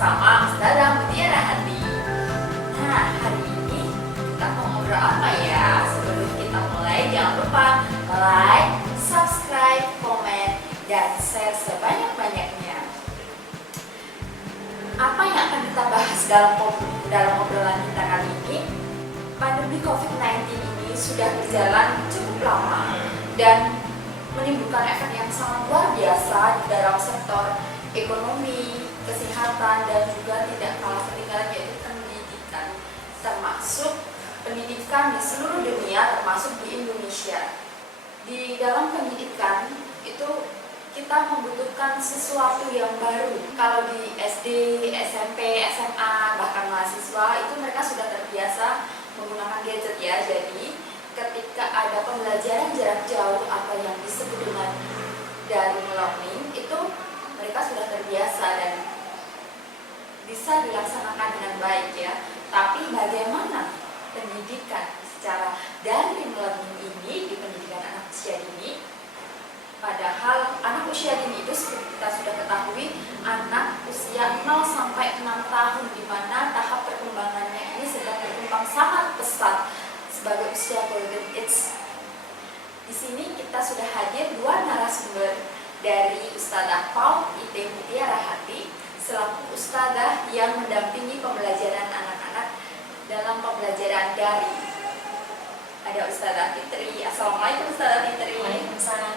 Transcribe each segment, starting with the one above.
bersama Ustazah Mutiara Hati. Nah, hari ini kita mau ngobrol apa ya? Sebelum kita mulai, jangan lupa like, subscribe, komen, dan share sebanyak-banyaknya. Apa yang akan kita bahas dalam obrolan kita kali ini? Pandemi COVID-19 ini sudah berjalan cukup lama dan menimbulkan efek yang sangat luar biasa di dalam sektor ekonomi, kesehatan, dan juga tidak kalah ketinggalan yaitu pendidikan, termasuk pendidikan di seluruh dunia, termasuk di Indonesia. Di dalam pendidikan itu kita membutuhkan sesuatu yang baru. Kalau di SD, SMP, SMA, bahkan mahasiswa itu mereka sudah terbiasa menggunakan gadget ya. Jadi ketika ada pembelajaran jarak jauh atau yang disebut dengan daring learning itu mereka sudah terbiasa dan bisa dilaksanakan dengan baik ya. Tapi bagaimana pendidikan secara daring learning ini di pendidikan anak usia dini? Padahal anak usia dini itu seperti kita sudah ketahui anak usia 0 sampai 6 tahun di mana tahap perkembangannya ini sedang berkembang sangat pesat sebagai usia golden age. Di sini kita sudah hadir dua narasumber dari Ustazah Paulite Mutiara Hati selaku ustazah yang mendampingi pembelajaran anak-anak dalam pembelajaran daring. Ada Ustazah Fitri. Assalamualaikum Ustazah Fitri. Waalaikumsalam.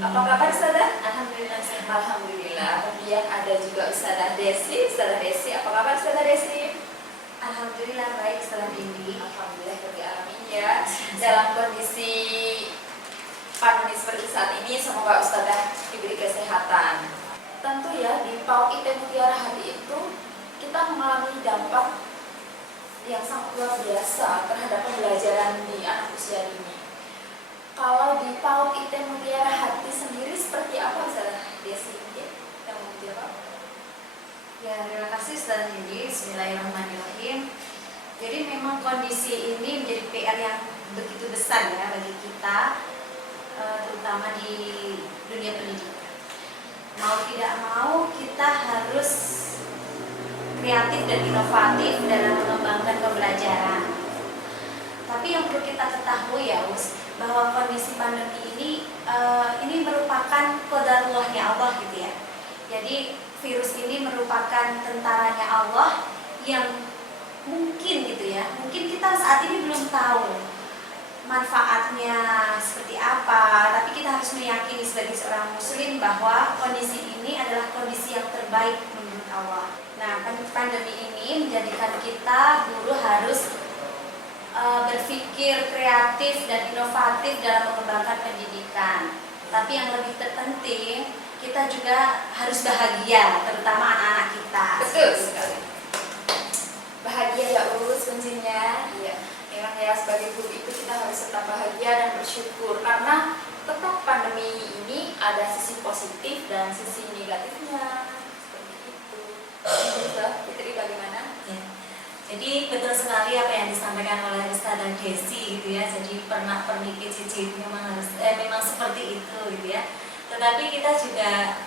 Apa kabar Ustazah? Alhamdulillah sehat. Alhamdulillah. Kemudian ada juga Ustazah Desi. Ustazah Desi, apa kabar Ustazah Desi? Alhamdulillah baik setelah ini. Alhamdulillah alamin ya. Dalam kondisi pandemi seperti saat ini, semoga Ustazah diberi kesehatan. Tentu ya, di Paulite Mutiara Hati itu kita mengalami dampak yang sangat luar biasa terhadap pembelajaran di anak usia dini. Kalau di Paulite Mutiara Hati sendiri seperti apa Ustazah Desi? Yang mau dijawab? Ya, terima kasih Ustazah Nindi. Bismillahirrahmanirrahim. Jadi memang kondisi ini menjadi PR yang begitu besar ya bagi kita, terutama di dunia pendidikan. Mau tidak mau kita harus kreatif dan inovatif dalam mengembangkan pembelajaran. Tapi yang perlu kita ketahui ya bahwa kondisi pandemi ini merupakan qadarullah-nya Allah gitu ya. Jadi virus ini merupakan tentaranya Allah yang mungkin gitu ya, mungkin kita saat ini belum tahu manfaatnya seperti apa, tapi kita harus meyakini sebagai seorang muslim bahwa kondisi ini adalah kondisi yang terbaik menurut Allah. Nah, pandemi ini menjadikan kita guru harus berpikir kreatif dan inovatif dalam mengembangkan pendidikan. Tapi yang lebih terpenting, kita juga harus bahagia, terutama anak-anak kita. Betul sekali. Bahagia ya kuncinya. Iya. Memang ya sebagai guru itu kita harus tetap bahagia dan bersyukur karena tetap pandemi ini ada sisi positif dan sisi negatifnya. Seperti itu. Ustazah Fitri bagaimana? Ya. Jadi betul sekali apa yang disampaikan oleh Ustazah Desi gitu ya. Jadi pernak-pernik PJJ memang seperti itu gitu ya. Tetapi kita juga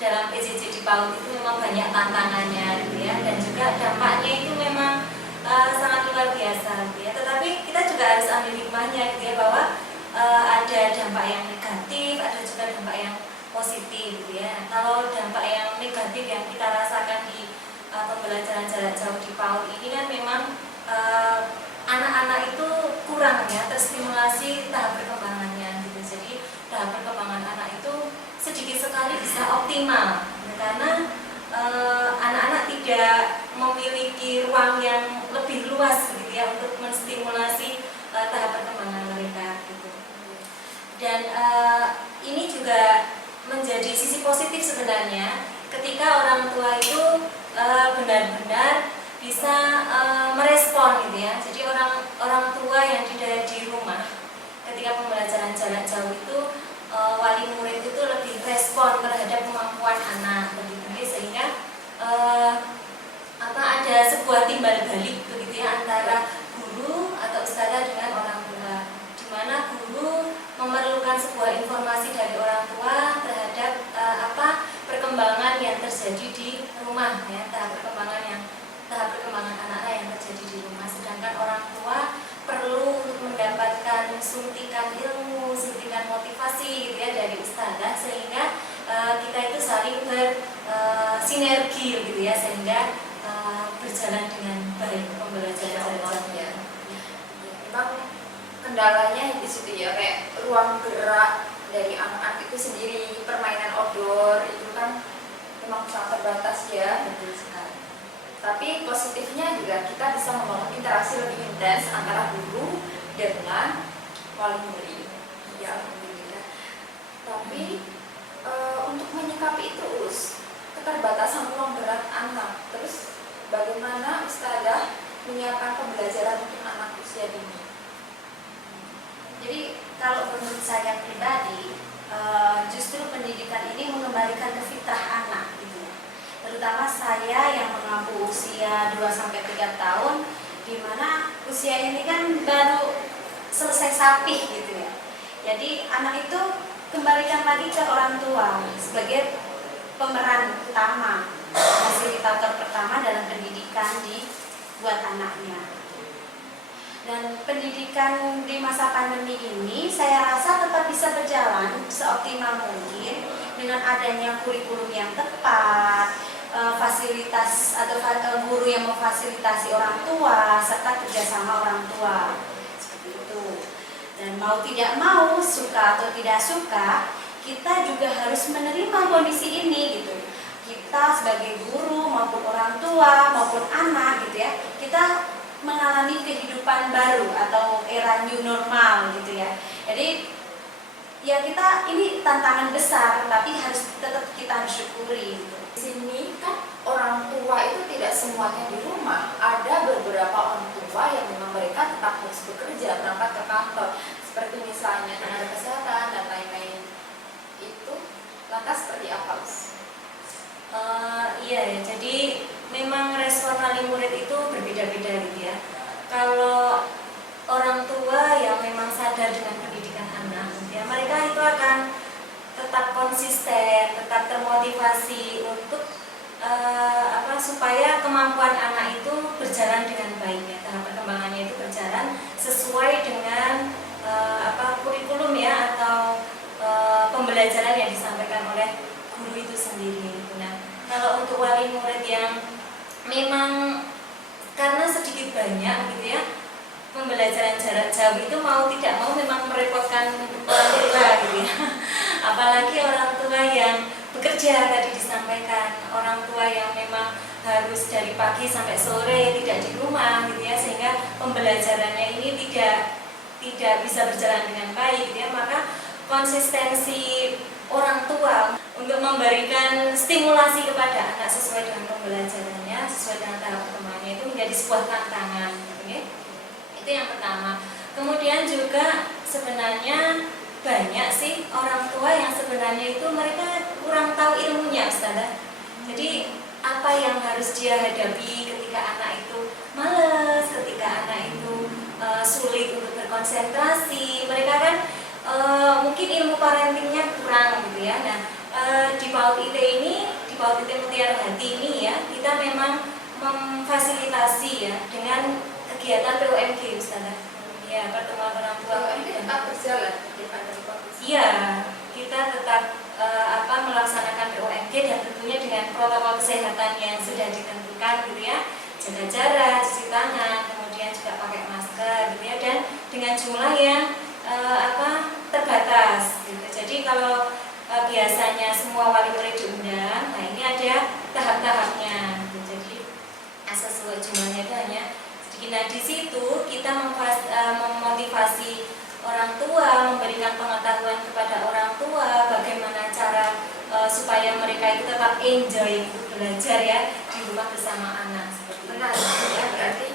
dalam PJJ di PAUD itu memang banyak tantangannya gitu ya, dan juga dampaknya itu memang sangat luar biasa gitu ya. Tetapi kita juga harus ambil hikmahnya gitu ya, bahwa ada dampak yang negatif, ada juga dampak yang positif gitu ya. Kalau dampak yang negatif yang kita rasakan di pembelajaran jarak jauh di PAUD ini kan memang anak-anak itu kurang ya terstimulasi tahap perkembangannya gitu. Jadi tahap perkembangan anak itu sedikit sekali bisa optimal karena anak-anak tidak memiliki ruang yang lebih luas gitu ya untuk menstimulasi tahap perkembangan mereka gitu. Dan ini juga menjadi sisi positif sebenarnya ketika orang tua itu benar-benar bisa merespon gitu ya. Jadi orang tua yang di rumah ketika pembelajaran jarak jauh itu wali murid itu lebih respon terhadap kemampuan anak begitu, sehingga ada sebuah timbal balik begitu ya antara guru atau ustazah dengan orang tua, di mana guru memerlukan sebuah informasi dari orang tua terhadap perkembangan yang terjadi di di rumah ya, tahap perkembangan anak-anak yang terjadi di rumah. Sedangkan orang tua perlu untuk mendapatkan suntikan ilmu, suntikan motivasi gitu ya dari ustazah, sehingga kita itu saling bersinergi gitu ya, sehingga berjalan dengan baik pembelajaran ya. Memang kendalanya di situ ya, kayak ruang gerak dari anak-anak itu sendiri, permainan outdoor itu kan memang sangat terbatas ya. betul sekali. Tapi positifnya juga kita bisa membangun interaksi lebih intens antara guru dengan wali murid. Ya, alhamdulillah. Tapi untuk menyikapi itu keterbatasan ruang gerak anak, terus bagaimana ustazah menyiapkan pembelajaran untuk anak usia dini? Jadi kalau menurut saya pribadi, justru pendidikan ini mengembalikan ke fitrah anak gitu ya. Terutama saya yang mengampu usia 2-3 tahun, di mana usia ini kan baru selesai sapih gitu ya. Jadi anak itu kembalikan lagi ke orang tua sebagai pemeran utama, fasilitator pertama dalam pendidikan buat anaknya. Dan pendidikan di masa pandemi ini saya rasa tetap bisa berjalan seoptimal mungkin dengan adanya kurikulum yang tepat, fasilitas atau guru yang memfasilitasi orang tua serta kerjasama orang tua seperti itu. Dan mau tidak mau, suka atau tidak suka, kita juga harus menerima kondisi ini gitu. Kita sebagai guru maupun orang tua maupun anak gitu ya, kita mengalami kehidupan baru atau era new normal gitu ya. Jadi ya kita ini tantangan besar, tapi harus tetap kita syukuri gitu. Di sini kan orang tua itu tidak semuanya di rumah. Ada beberapa orang tua yang memang mereka tetap harus bekerja, berangkat ke kantor, seperti misalnya tenaga kesehatan dan lain-lain. Itu lantas seperti apa, Us? Iya ya, jadi memang respon wali murid itu berbeda-beda gitu ya. Kalau orang tua yang memang sadar dengan pendidikan anak, ya mereka itu akan tetap konsisten, tetap termotivasi untuk supaya kemampuan anak itu berjalan dengan baik ya, tahap perkembangannya itu berjalan sesuai dengan kurikulum ya atau pembelajaran yang disampaikan oleh guru itu sendiri. Nah, kalau untuk wali murid yang memang karena sedikit banyak gitu ya, pembelajaran jarak jauh itu mau tidak mau memang merepotkan orang tua gitu ya. Apalagi orang tua yang bekerja tadi disampaikan, orang tua yang memang harus dari pagi sampai sore tidak di rumah gitu ya, sehingga pembelajarannya ini tidak bisa berjalan dengan baik gitu ya. Maka konsistensi orang tua untuk memberikan stimulasi kepada anak sesuai dengan pembelajarannya, sesuai dengan tahap perkembangannya itu menjadi sebuah tantangan gitu ya. Itu yang pertama. Kemudian juga sebenarnya banyak sih orang tua yang sebenarnya itu mereka kurang tahu ilmunya, Ustazah. Jadi apa yang harus dia hadapi ketika anak itu malas, ketika anak itu sulit untuk berkonsentrasi, mereka kan mungkin ilmu parentingnya kurang gitu ya. Nah, di PAUD IT ini, di PAUD IT Mutiara Hati ini ya, kita memang memfasilitasi ya dengan kegiatan PUMG, Ustazah. Ya, pertemuan orang tua PUMG tetap berjalan di pandemi COVID. Iya, kita tetap melaksanakan PUMG dan tentunya dengan protokol kesehatan yang sudah ditentukan gitu ya, jaga jarak, cuci tangan, kemudian juga pakai masker gitu ya, dan dengan jumlah yang terbatas gitu. Jadi kalau biasanya semua wali murid diundang, nah ini ada tahap-tahapnya gitu. Jadi sesuai jumlahnya itu hanya sedikit. Nah di situ kita memotivasi orang tua, memberikan pengetahuan kepada orang tua bagaimana cara supaya mereka itu tetap enjoy untuk belajar ya di rumah bersama anak seperti itu. Benar ya, berarti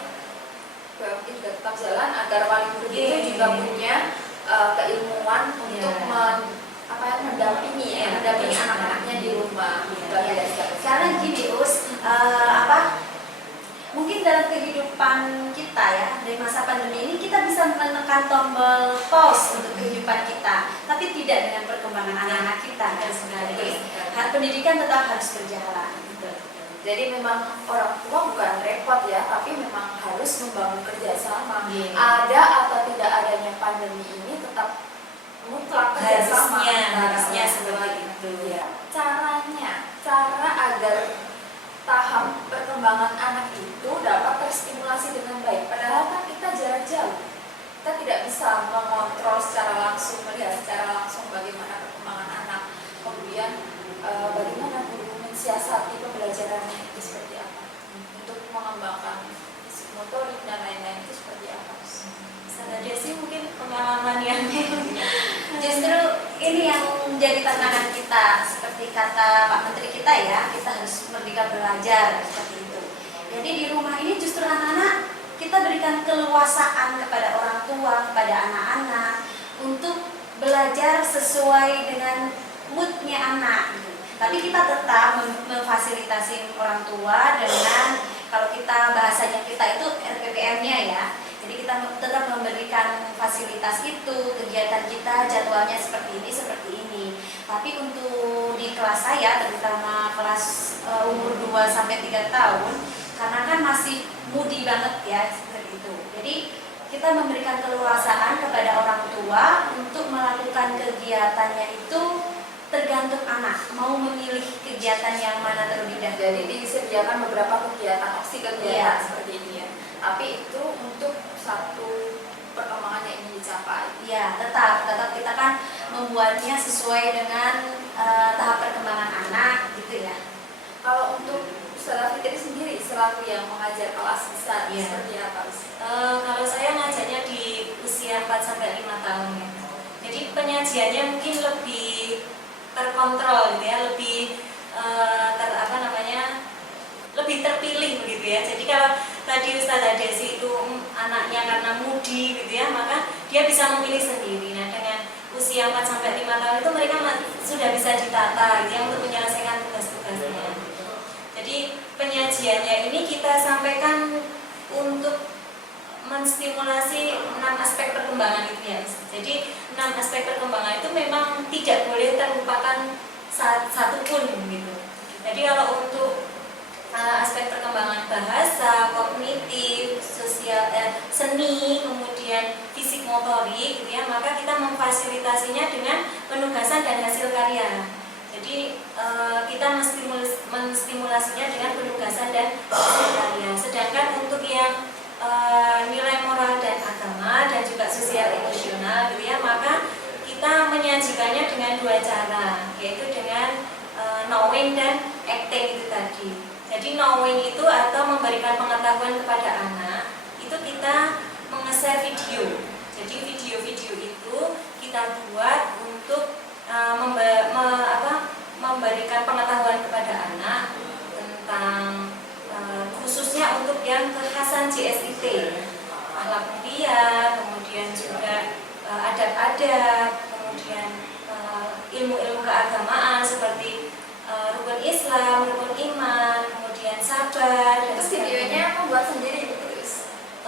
PUMG juga tetap jalan agar wali murid itu juga punya keilmuan untuk mendampingi anak-anaknya di rumah. Karena gini mungkin dalam kehidupan kita ya dari masa pandemi ini kita bisa menekan tombol pause untuk kehidupan kita, tapi tidak dengan perkembangan anak-anak kita kan. Jadi pendidikan tetap harus berjalan. Jadi memang orang tua bukan repot ya, tapi memang harus membangun kerjasama. Iya. Ada atau tidak adanya pandemi ini tetap mutlak kerjasama. Harusnya seperti itu. Ya. Cara agar tahap perkembangan anak itu dapat terstimulasi dengan baik. Padahal kan kita jarak jauh, kita tidak bisa mengontrol secara langsung, melihat secara langsung bagaimana perkembangan anak. Kemudian bagaimana guru mensiasati pembelajarannya itu seperti apa, untuk mengembangkan fisik motorik dan lain-lain itu seperti apa? Ada sih mungkin pengalaman yang justru ini yang menjadi tantangan kita, seperti kata Pak Menteri kita ya, kita harus merdeka belajar seperti itu. Jadi di rumah ini justru anak-anak kita berikan keluasaan kepada orang tua, kepada anak-anak untuk belajar sesuai dengan moodnya anak gitu. Tapi kita tetap memfasilitasi orang tua dengan, kalau kita bahasanya kita itu RPPM-nya ya. Jadi kita tetap memberikan fasilitas itu, kegiatan kita jadwalnya seperti ini. Tapi untuk di kelas saya, terutama kelas umur 2 sampai 3 tahun, karena kan masih mudi banget ya seperti itu. Jadi kita memberikan keleluasaan kepada orang tua untuk melakukan kegiatannya itu tergantung anak mau memilih kegiatan yang mana terlebih dahulu. Jadi disediakan beberapa kegiatan, opsi kegiatan Iya. seperti ini ya. Tapi itu untuk satu perkembangannya ini dicapai. Ya, tetap kita kan membuatnya sesuai dengan tahap perkembangan anak gitu ya. Kalau untuk Ustazah Fitri sendiri selaku yang mengajar kelas besar, Iya. seperti apa? Kalau saya ngajarnya di usia 4 sampai 5 tahun ya. Jadi penyajiannya mungkin lebih terkontrol gitu ya, lebih lebih terpilih begitu ya. Jadi kalau tadi Ustazah Desi itu anaknya karena mudi gitu ya, maka dia bisa memilih sendiri. Nah, dengan usia 4 sampai 5 tahun itu mereka sudah bisa ditata gitu ya, untuk menyelesaikan tugas-tugasnya. Jadi penyajiannya ini kita sampaikan untuk menstimulasi 6 aspek perkembangan itu ya. Jadi 6 aspek perkembangan itu memang tidak boleh terlupakan satu pun gitu. Jadi kalau untuk aspek perkembangan bahasa, kognitif, sosial, seni, kemudian fisik motorik gitu ya, maka kita memfasilitasinya dengan penugasan dan hasil karya. Jadi kita menstimulasinya dengan penugasan dan hasil karya. Sedangkan untuk yang nilai moral dan agama dan juga sosial emosional gitu ya, maka kita menyajikannya dengan 2 cara, yaitu dengan knowing dan acting itu tadi. Jadi knowing itu atau memberikan pengetahuan kepada anak, itu kita menge-share video. Jadi video-video itu kita buat untuk memberikan pengetahuan kepada anak tentang khususnya untuk yang kekhasan JSIT, akhlak mulia, kemudian juga adab-adab, kemudian ilmu-ilmu keagamaan seperti rukun Islam, rukun iman, kemudian sabar. Terus videonya membuat sendiri begitu?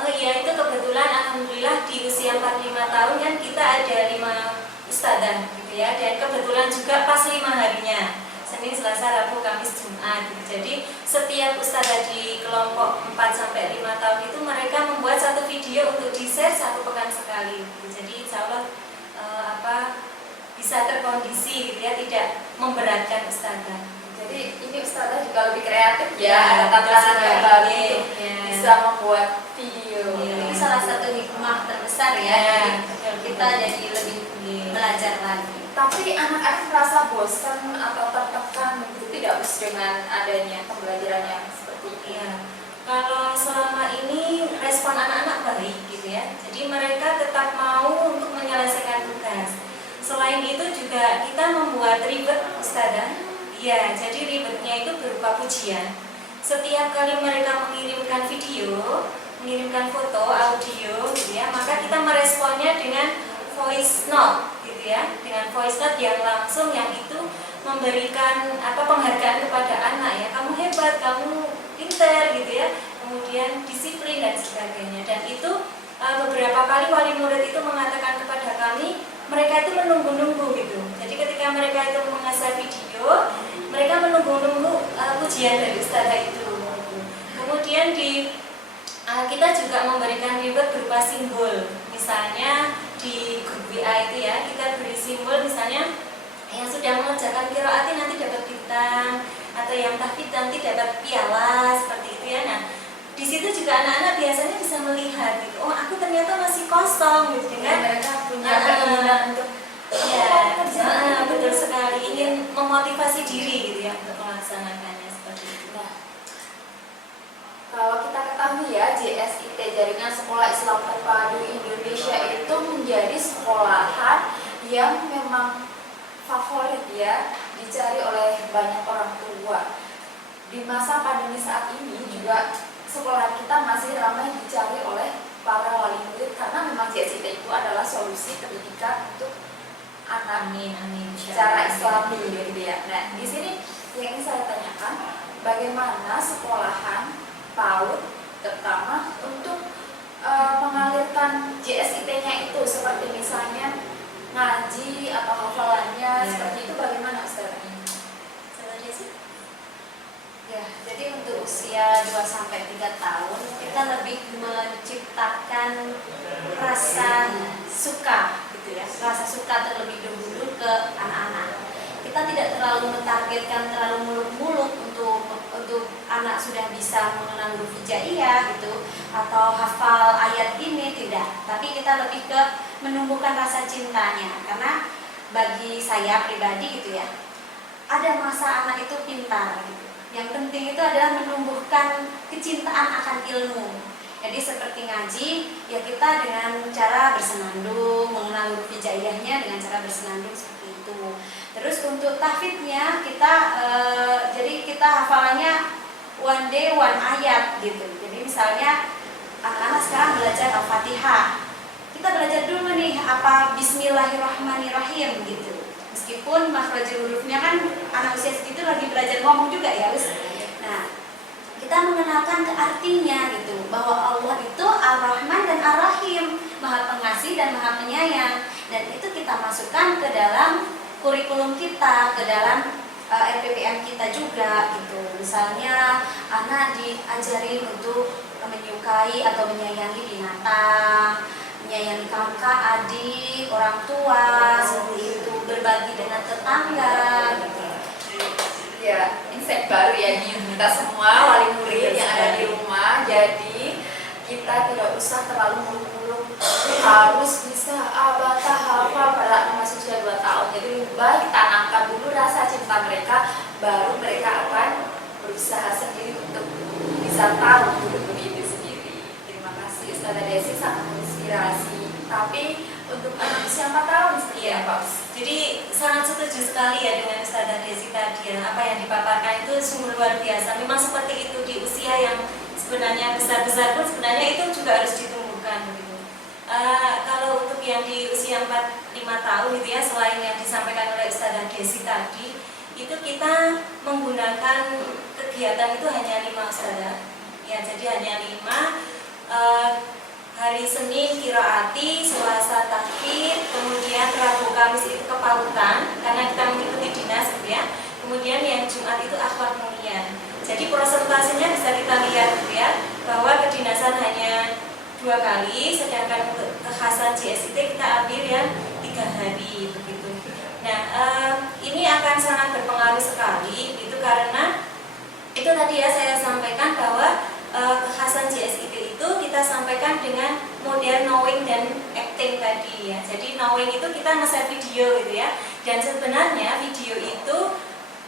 Oh iya, itu kebetulan alhamdulillah di usia 45 tahun kan kita ada 5 ustadzah gitu ya, dan kebetulan juga pas 5 harinya, Senin, Selasa, Rabu, Kamis, Jumat gitu. Jadi setiap ustadzah di kelompok 4 sampai 5 tahun itu mereka membuat satu video untuk di-share 1 pekan sekali gitu. Jadi insya Allah bisa terkondisi gitu ya, tidak memberatkan ustadzah. Jadi ini ustazah juga lebih kreatif ya, Ya, ada tantangan yang baru ya. untuk bisa membuat video. Ya. Ini salah satu hikmah terbesar ya. Ya, Jadi kita jadi lebih belajar lagi. Tapi anak-anak merasa bosan atau tertekan begitu tidak Us, dengan adanya pembelajaran yang seperti ini? Iya. Kalau selama ini respon anak-anak baik gitu ya. Jadi mereka tetap mau untuk menyelesaikan tugas. Selain itu juga kita membuat ribet ustazah. Ya, jadi ribetnya itu berupa pujian. Setiap kali mereka mengirimkan video, mengirimkan foto, audio gitu ya, maka kita meresponnya dengan voice note gitu ya, dengan voice note yang langsung, yang itu memberikan penghargaan kepada anak ya, kamu hebat, kamu pintar gitu ya, kemudian disiplin dan sebagainya. Dan itu beberapa kali wali murid itu mengatakan kepada kami, mereka itu menunggu-nunggu gitu. Jadi ketika mereka itu mengasah video, mereka menunggu-nunggu pujian dari ustazah itu. Gitu. Kemudian kita juga memberikan reward berupa simbol. Misalnya di grup WA itu ya, kita beri simbol misalnya yang sudah mengerjakan qiraat nanti dapat bintang, atau yang tahfidz nanti dapat piala, seperti itu ya. Nah, di situ juga anak-anak biasanya bisa melihat gitu, oh aku ternyata masih kosong gitu kan. Mereka punya keinginan untuk betul sekali, ingin memotivasi diri gitu ya untuk melaksanakannya seperti itu. Nah, kalau kita ketahui ya, JSIT Jaringan Sekolah Islam Terpadu Indonesia itu menjadi sekolahan yang memang favorit ya, dicari oleh banyak orang tua. Di masa pandemi saat ini juga sekolah kita masih ramai dicari oleh para wali murid karena memang JSIT itu adalah solusi pendidikan untuk anak secara Islam gitu ya. Nah, di sini yang ingin saya tanyakan, bagaimana sekolahan PAUD terutama untuk mengalirkan JSIT-nya itu, seperti misalnya ngaji atau hafalannya seperti itu, bagaimana Ustazah ini? Ya, jadi untuk usia 2-3 tahun kita lebih menciptakan rasa suka gitu ya, rasa suka terlebih dahulu ke anak-anak. Kita tidak terlalu mentargetkan terlalu muluk-muluk untuk anak sudah bisa mengenal huruf hijaiyah gitu atau hafal ayat ini, tidak. Tapi kita lebih ke menumbuhkan rasa cintanya, karena bagi saya pribadi gitu ya, ada masa anak itu pintar gitu. Yang penting itu adalah menumbuhkan kecintaan akan ilmu. Jadi seperti ngaji, ya kita dengan cara bersenandung, mengenal huruf hijaiyahnya dengan cara bersenandung seperti itu. Terus untuk tahfidznya jadi kita hafalannya one day one ayat gitu. Jadi misalnya anak-anak sekarang belajar Al-Fatihah, kita belajar dulu nih apa Bismillahirrahmanirrahim gitu. Meskipun makhrajul hurufnya kan anak usia segitu lagi belajar ngomong juga ya, Us. Nah, kita mengenalkan ke artinya gitu, bahwa Allah itu Ar-Rahman dan Ar-Rahim, Maha Pengasih dan Maha Penyayang. Dan itu kita masukkan ke dalam kurikulum kita, ke dalam RPPM kita juga gitu. Misalnya anak diajarin untuk menyukai atau menyayangi binatang, menyayangi kakak, adik, orang tua, seperti itu, berbagi dengan tetangga gitu. Ya, insight baru ya di kita semua wali murid yang ada di rumah. Jadi kita tidak usah terlalu muluk-muluk harus bisa baca hafal pada anak masih sudah 2 tahun. Jadi lebih baik tanamkan dulu rasa cinta mereka, baru mereka akan berusaha sendiri untuk bisa tahu guru-guru itu sendiri. Terima kasih Ustazah Desi, sangat menginspirasi. Tapi untuk anak usia 4 tahun seperti apa? Jadi sangat setuju sekali ya dengan Ustazah Desi tadi ya. Apa yang dipaparkan itu sungguh luar biasa. Memang seperti itu, di usia yang sebenarnya besar-besar pun sebenarnya itu juga harus ditumbuhkan gitu. Kalau untuk yang di usia 4-5 tahun gitu ya, selain yang disampaikan oleh Ustazah Desi tadi, itu kita menggunakan kegiatan itu hanya 5 Ustazah. Ya, jadi hanya 5. Hari Senin qiraati, Selasa tahfidz, kemudian Rabu Kamis itu kepautan karena kita mengikuti dinas gitu ya. Kemudian yang Jumat itu akhlak mulia. Jadi prosentasenya bisa kita lihat gitu ya, bahwa kedinasan hanya 2 kali, sedangkan untuk kekhasan JSIT kita ambil yang 3 hari begitu. Nah, ini akan sangat berpengaruh sekali itu karena itu tadi ya saya sampaikan bahwa kekhasan JSIT itu kita sampaikan dengan model knowing dan acting tadi ya. Jadi knowing itu kita nge-share video gitu ya. Dan sebenarnya video itu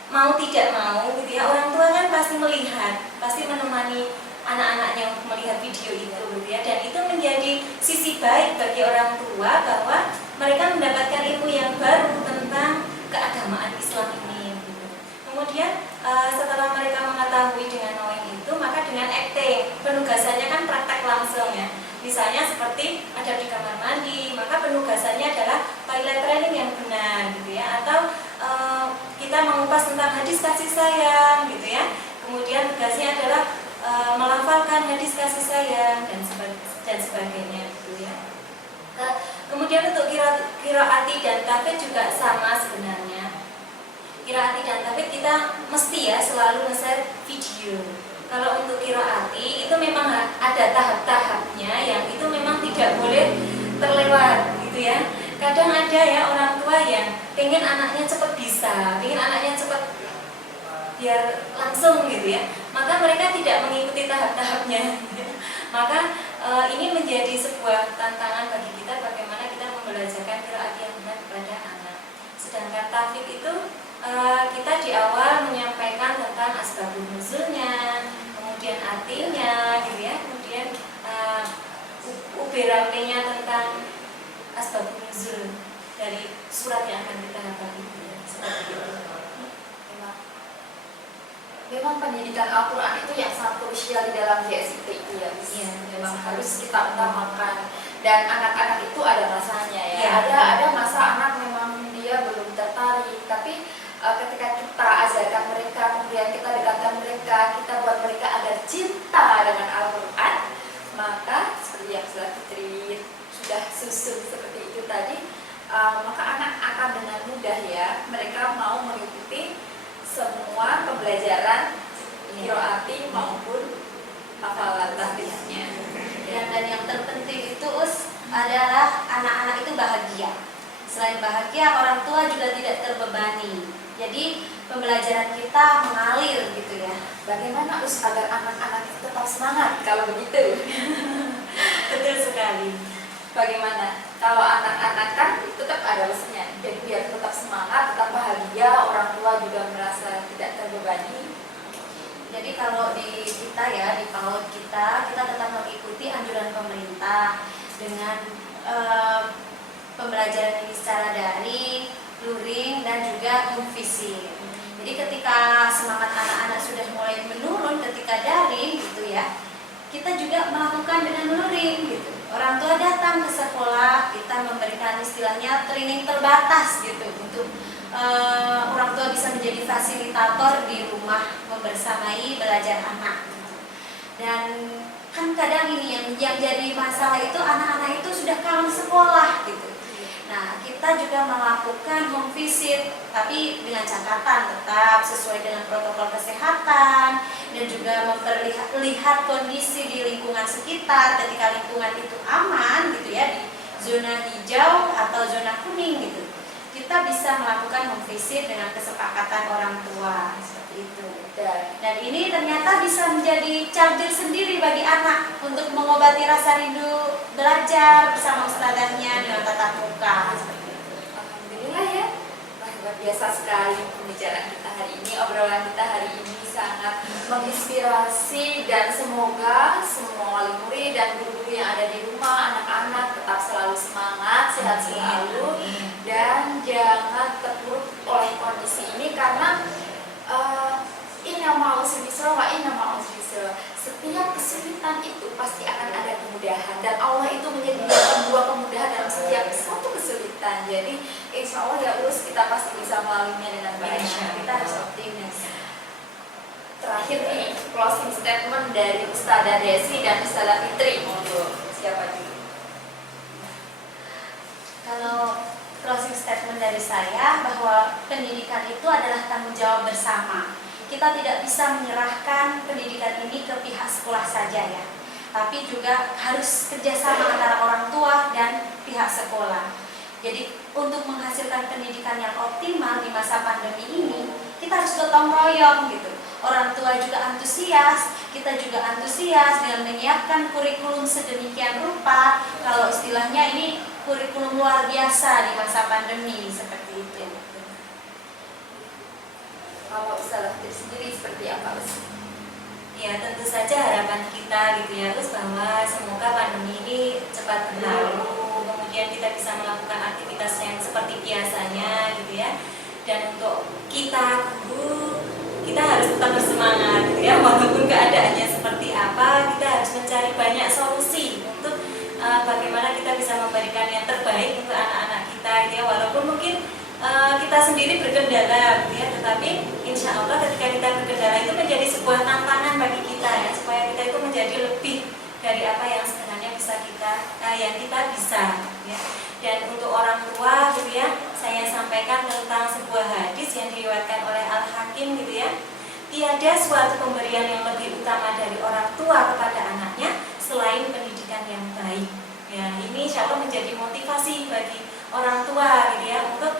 mau tidak mau gitu ya, orang tua kan pasti melihat, pasti menemani anak-anaknya untuk melihat video itu gitu ya. Dan itu menjadi sisi baik bagi orang tua bahwa mereka mendapatkan ilmu yang baru tentang keagamaan Islam ini gitu. Kemudian setelah mereka mengetahui dengan knowing itu, maka dengan acting, penugasannya kan praktek langsung ya. Misalnya seperti ada di kamar mandi, maka penugasannya adalah toilet training yang benar gitu ya. Atau kita mengupas tentang hadis kasih sayang gitu ya. Kemudian tugasnya adalah melafalkan hadis kasih sayang dan sebagainya gitu ya. Kemudian untuk qiraati dan tahfidz juga sama sebenarnya. Qiraati dan tahfidz kita mesti ya selalu nge-share video. Kalau untuk qiraati itu memang ada tahap-tahapnya yang itu memang tidak boleh terlewat gitu ya. Kadang ada ya orang tua yang pengen anaknya cepat bisa, pengen anaknya cepat biar langsung gitu ya, maka mereka tidak mengikuti tahap-tahapnya. Maka ini menjadi sebuah tantangan bagi kita bagaimana kita membelajarkan qiraat yang benar kepada anak. Sedangkan tahfidz itu kita di awal menyampaikan tentang asbabun nuzulnya, kemudian artinya gitu ya, kemudian uberamenya tentang asbabun nuzul dari surat yang akan kita hafal itu ya, seperti itu. Memang pendidikan Al-Quran itu yang sangat krusial di dalam JSIT itu ya, Iya, memang harus kita utamakan, dan anak-anak itu ada masanya ya. Iya. Ada masa anak memang dia belum tertarik, tapi ketika kita ajarkan mereka, kemudian kita dekatkan mereka, kita buat mereka agar cinta dengan Al-Quran, maka seperti yang sudah Fitri sudah susun seperti itu tadi, maka anak akan dengan mudah ya mereka mau mengikuti semua pembelajaran qiraati maupun hafalan tahfidznya. Dan yang terpenting itu adalah anak-anak itu bahagia. Selain bahagia, orang tua juga tidak terbebani. Jadi pembelajaran kita mengalir gitu ya. Bagaimana agar anak-anak itu tetap semangat kalau begitu? Betul sekali. Bagaimana? Kalau anak-anak kan tetap ada lesnya, jadi biar tetap semangat, tetap bahagia, orang tua juga merasa tidak terbebani. Jadi kalau di kita ya, di PAUD kita tetap mengikuti anjuran pemerintah dengan pembelajaran ini secara daring, luring, dan juga home visit. Jadi ketika semangat anak-anak sudah mulai menurun ketika daring gitu ya, kita juga melakukan dengan luring gitu. Orang tua datang ke sekolah, kita memberikan istilahnya training terbatas gitu untuk orang tua bisa menjadi fasilitator di rumah membersamai belajar anak. Dan kan kadang ini yang jadi masalah itu anak-anak itu sudah kangen sekolah gitu. Nah, kita juga melakukan home visit, tapi dengan catatan tetap sesuai dengan protokol kesehatan dan juga memperlihat kondisi di lingkungan sekitar. Ketika lingkungan itu aman gitu ya, di zona hijau atau zona kuning gitu, kita bisa melakukan home visit dengan kesepakatan orang tua seperti itu. Dan ini ternyata bisa menjadi charger sendiri bagi anak untuk mengobati rasa rindu belajar bersama ustadzahnya dengan tatap muka seperti itu. Alhamdulillah ya, luar biasa sekali pembicaraan kita hari ini, obrolan kita hari ini sangat menginspirasi, dan semoga semua wali murid dan guru-guru yang ada di rumah, anak-anak tetap selalu semangat, sehat selalu, dan jangan terpuruk oleh kondisi ini karena setiap kesulitan itu pasti akan ada kemudahan, dan Allah itu menyediakan dua kemudahan dalam setiap satu kesulitan. Jadi insya Allah ya Ulus, kita pasti bisa melaluinya dengan baik. Kita harus optimis. Terakhir nih, closing statement dari Ustadzah Desi dan Ustadzah Fitri. Untuk siapa dulu? Kalau closing statement dari saya bahwa pendidikan itu adalah tanggung jawab bersama. Kita tidak bisa menyerahkan pendidikan ini ke pihak sekolah saja ya, tapi juga harus kerjasama antara orang tua dan pihak sekolah. Jadi untuk menghasilkan pendidikan yang optimal di masa pandemi ini, kita harus gotong royong gitu. Orang tua juga antusias, kita juga antusias dengan menyiapkan kurikulum sedemikian rupa. Kalau istilahnya ini kurikulum luar biasa di masa pandemi seperti itu. Kalau Ustadzah Fitri sendiri seperti apa? Ya tentu saja harapan kita gitu ya Gus, bahwa semoga pandemi ini cepat berlalu, kemudian kita bisa melakukan aktivitas yang seperti biasanya gitu ya. Dan untuk kita guru, kita harus tetap bersemangat gitu ya, walaupun keadaannya seperti apa, kita harus mencari banyak solusi untuk bagaimana kita bisa memberikan yang terbaik untuk anak-anak kita gitu ya, walaupun mungkin kita sendiri berkendala gitu ya, tetapi insya Allah ketika kita berkendala itu menjadi sebuah tantangan bagi kita ya, supaya kita itu menjadi lebih dari apa yang sebenarnya bisa kita yang kita bisa ya. Dan untuk orang tua gitu ya, saya sampaikan tentang sebuah hadis yang diriwayatkan oleh Al-Hakim gitu ya. Tiada suatu pemberian yang lebih utama dari orang tua kepada anaknya selain pendidikan yang baik. Ya, ini insya Allah menjadi motivasi bagi orang tua gitu ya, untuk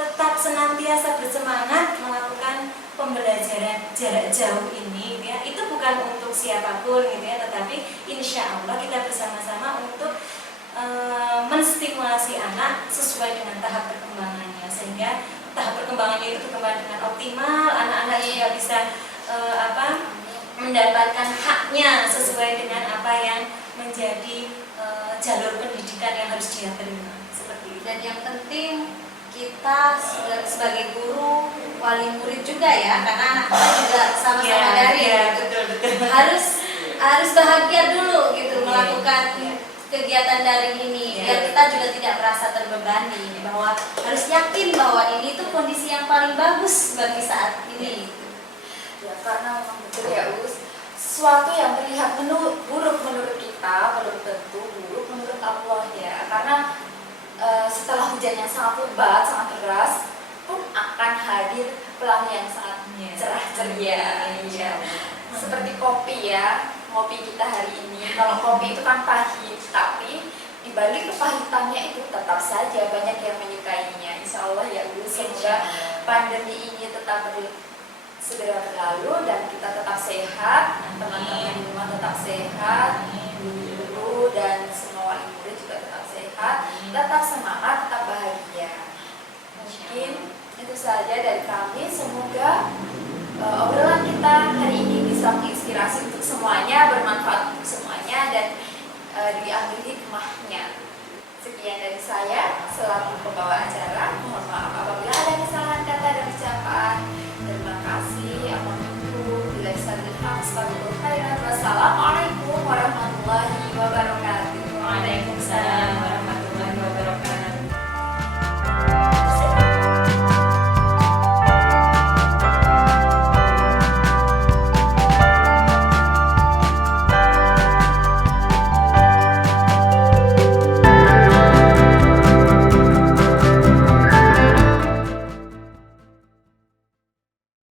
tetap senantiasa bersemangat melakukan pembelajaran jarak jauh ini gitu ya. Itu bukan untuk siapapun gitu ya, tetapi insya Allah kita bersama-sama untuk menstimulasi anak sesuai dengan tahap perkembangannya, sehingga tahap perkembangannya itu berkembang dengan optimal, anak-anak juga bisa mendapatkan haknya sesuai dengan apa yang menjadi jalur pendidikan yang harus dia terima, seperti itu. Dan yang penting kita sebagai guru, wali murid juga ya, karena anak kita juga sama-sama dari betul. harus bahagia dulu gitu melakukan kegiatan daring ini, biar kita juga tidak merasa terbebani, bahwa harus yakin bahwa ini tuh kondisi yang paling bagus bagi saat ini. Ya, karena memang betul ya Us, sesuatu yang terlihat buruk menurut kita belum tentu buruk menurut Allah ya, karena setelah hujan yang sangat lebat, sangat deras pun akan hadir pelangi yang sangat cerah ceria. Ya. Seperti kopi ya, kopi kita hari ini. Kalau kopi itu kan pahit, tapi dibalik kepahitannya itu tetap saja banyak yang menyukainya. Insya Allah ya Bu, semoga pandemi ini tetap segera berlalu dan kita tetap sehat, teman-teman di rumah tetap sehat, guru dan semua wali murid juga tetap sehat, tetap semangat, tetap bahagia. Mungkin itu saja dari kami. Semoga obrolan kita hari ini bisa menginspirasi untuk semuanya, bermanfaat untuk semuanya, dan diambil hikmahnya. Sekian dari saya selaku pembawa acara. Mohon maaf apabila ada kesalahan kata dan ucapan. Terima kasih. Alhamdulillah. Bila